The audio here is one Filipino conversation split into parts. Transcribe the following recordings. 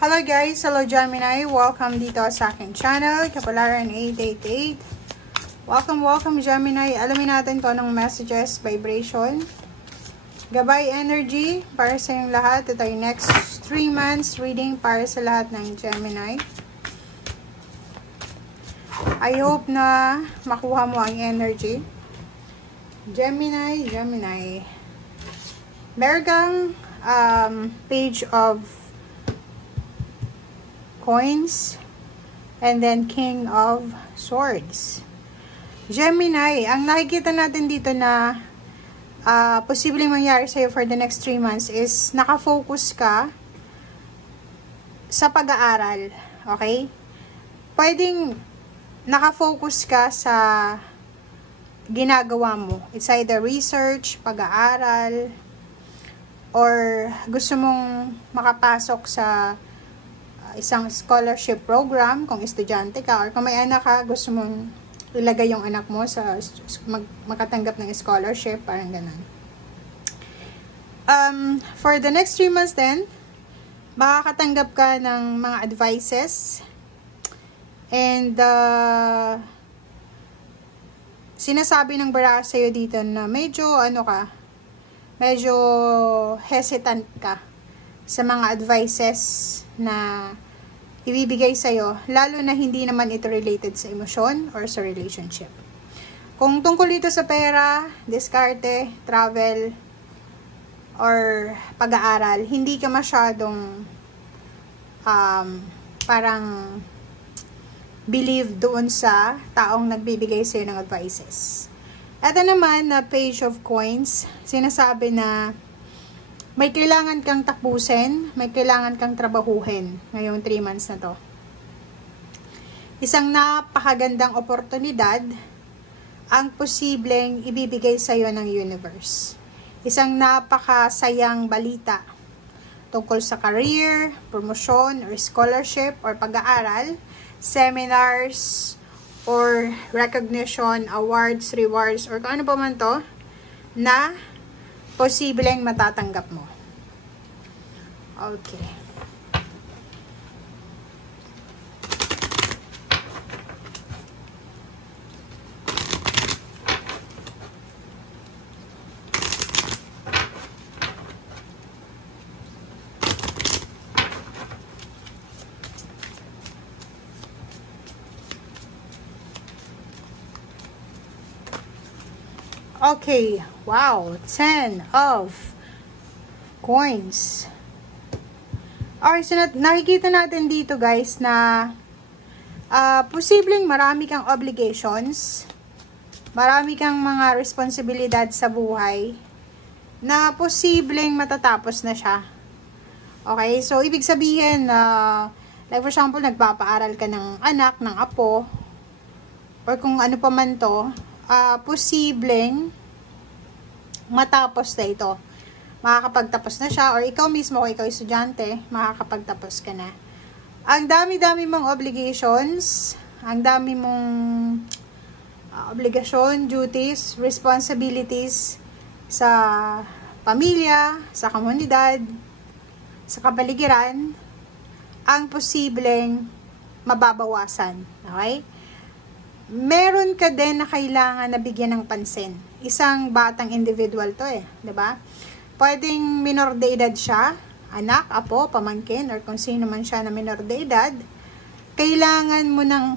Hello guys! Hello Gemini! Welcome dito sa aking channel, Kapalaran 888. Welcome Gemini! Alamin natin kung anong messages, vibration, gabay energy para sa inyong lahat. Ito yung next 3 months reading para sa lahat ng Gemini. I hope na makuha mo ang energy. Gemini. Meron kang page of coins and then King of Swords. Gemini, ang nakikita natin dito na posibleng mangyari sa'yo for the next 3 months is nakafocus ka sa pag-aaral. Okay? Pwedeng nakafocus ka sa ginagawa mo. It's either research, pag-aaral, or gusto mong makapasok sa isang scholarship program kung estudyante ka, or kung may anak ka, gusto mong ilagay yung anak mo sa makatanggap ng scholarship, parang ganun. For the next 3 months then, makakatanggap ka ng mga advices and sinasabi ng bara sa'yo dito na medyo medyo hesitant ka sa mga advices na ibibigay sa'yo, lalo na hindi naman ito related sa emosyon or sa relationship. Kung tungkol ito sa pera, diskarte, travel, or pag-aaral, hindi ka masyadong parang believe doon sa taong nagbibigay sa'yo ng advices. Ito naman na page of coins, sinasabi na may kailangan kang tapusin, may kailangan kang trabahuhin ngayong 3 months na to. Isang napakagandang oportunidad ang posibleng ibibigay sa iyo ng universe. Isang napakasayang balita tungkol sa career, promotion, or scholarship, or pag-aaral, seminars, or recognition, awards, rewards, or kung ano pa man to, na posibleng matatanggap mo. Okay. Okay, wow, 10 of coins. Okay, so nakikita natin dito guys na posibleng marami kang obligations, marami kang mga responsibilidad sa buhay na posibleng matatapos na siya. Okay, so ibig sabihin na like for example, nagpapaaral ka ng anak, ng apo, or kung ano pa man to, posibleng matapos na ito. Makakapagtapos na siya, or ikaw mismo, kung ikaw estudyante, makakapagtapos ka na. Ang dami-dami mong obligations, ang dami mong obligasyon, duties, responsibilities sa pamilya, sa komunidad, sa kapaligiran, ang posibleng mababawasan. Okay? Meron ka din na kailangan na bigyan ng pansin. Isang batang individual to diba? Pwedeng minor de edad siya, anak, apo, pamangkin, or kung sino man siya na minor de edad, kailangan mo ng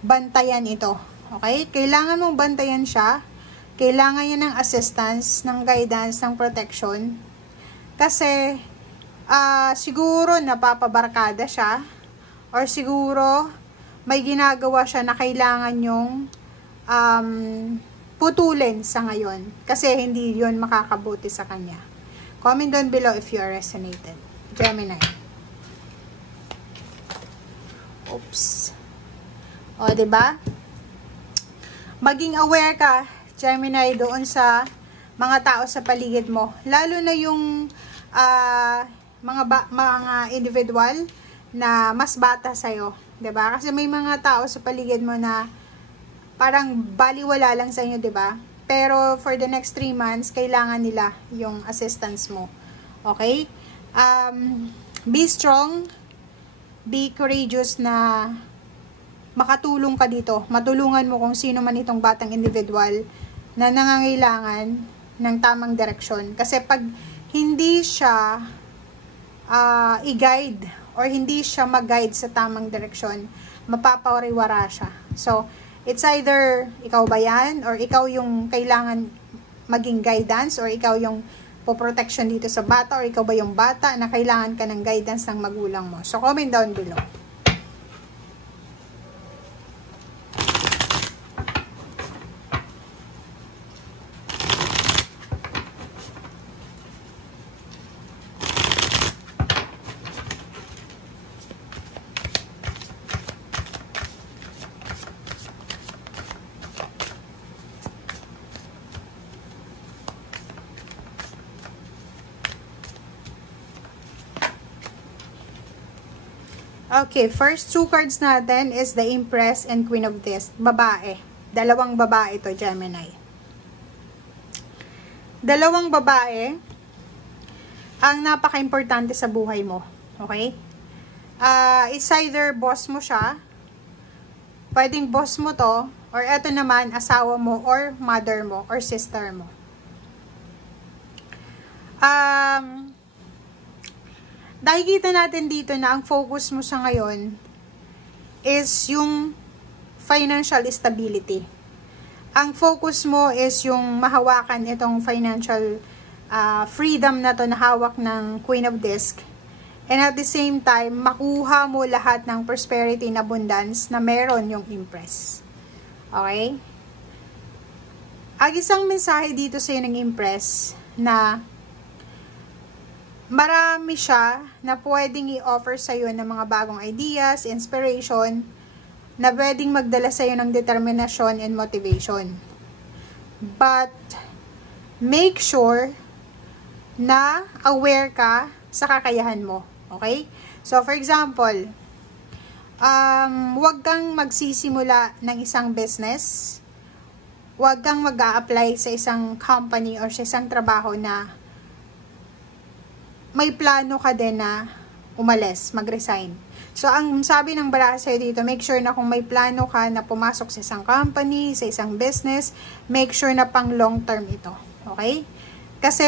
bantayan ito. Okay? Kailangan mong bantayan siya, kailangan niya ng assistance, ng guidance, ng protection, kasi siguro napapabarkada siya, or siguro may ginagawa siya na kailangan yung putulin sa ngayon. Kasi hindi yun makakabuti sa kanya. Comment down below if you are resonated. Gemini. Oops. O, diba? Maging aware ka, Gemini, doon sa mga tao sa paligid mo. Lalo na yung mga individual na mas bata sa'yo. Diba? Kasi may mga tao sa paligid mo na parang baliwala lang sa inyo, diba? Pero for the next 3 months, kailangan nila yung assistance mo. Okay? Be strong. be courageous na makatulong ka dito. Matulungan mo kung sino man itong batang individual na nangangailangan ng tamang direksyon. Kasi pag hindi siya i-guide or hindi siya mag-guide sa tamang direksyon, mapapawariwara siya. So, it's either ikaw ba yan or ikaw yung kailangan maging guidance or ikaw yung po-protection dito sa bata or ikaw ba yung bata na kailangan ka ng guidance ng magulang mo. So, comment down below. Okay, first two cards natin is the Empress and Queen of Discs. Babae. Dalawang babae to, Gemini. Dalawang babae ang napaka-importante sa buhay mo. Okay? It's either boss mo siya, pwedeng boss mo to, or eto naman, asawa mo, or mother mo, or sister mo. Nakikita natin dito na ang focus mo sa ngayon is yung financial stability. Ang focus mo is yung mahawakan itong financial freedom na to na hawak ng Queen of Discs. And at the same time, makuha mo lahat ng prosperity and abundance na meron yung Empress. Okay? Ang isang mensahe dito sa ng Empress na marami siya na pwedeng i-offer sa'yo ng mga bagong ideas, inspiration, na pwedeng magdala sa'yo ng determinasyon and motivation. But, make sure na aware ka sa kakayahan mo. Okay? So, for example, huwag kang magsisimula ng isang business, huwag kang mag-a-apply sa isang company or sa isang trabaho na may plano ka din na umalis, mag-resign. So, ang sabi ng baraha sa'yo dito, make sure na kung may plano ka na pumasok sa isang company, sa isang business, make sure na pang long term ito. Okay? Kasi,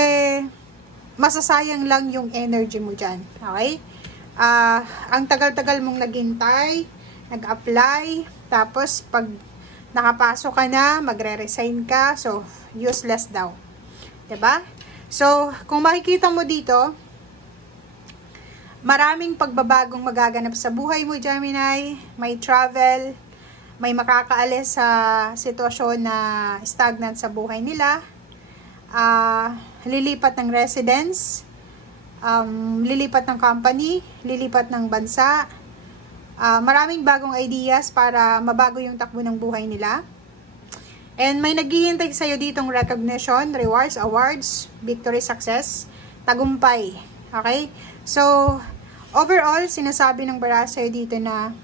masasayang lang yung energy mo dyan. Okay? Ang tagal-tagal mong naghintay, nag-apply, tapos pag nakapasok ka na, magre-resign ka, so, useless daw. Diba? So, kung makikita mo dito, maraming pagbabagong magaganap sa buhay mo, Gemini. May travel, may makakaalis sa sitwasyon na stagnant sa buhay nila. Lilipat ng residence, lilipat ng company, lilipat ng bansa. Maraming bagong ideas para mabago yung takbo ng buhay nila. And may naghihintay sa'yo ditong recognition, rewards, awards, victory, success, tagumpay. Okay? So, overall, sinasabi ng baraha sa'yo dito na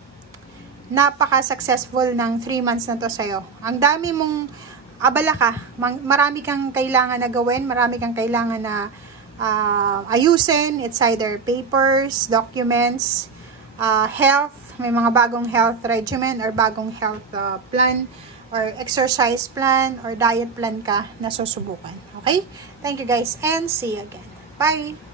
napaka-successful ng 3 months na to sa'yo. Ang dami mong abala ka. Marami kang kailangan na gawin, marami kang kailangan na ayusin. It's either papers, documents, health, may mga bagong health regimen or bagong health plan or exercise plan or diet plan ka na susubukan. Okay? Thank you guys and see you again. Bye!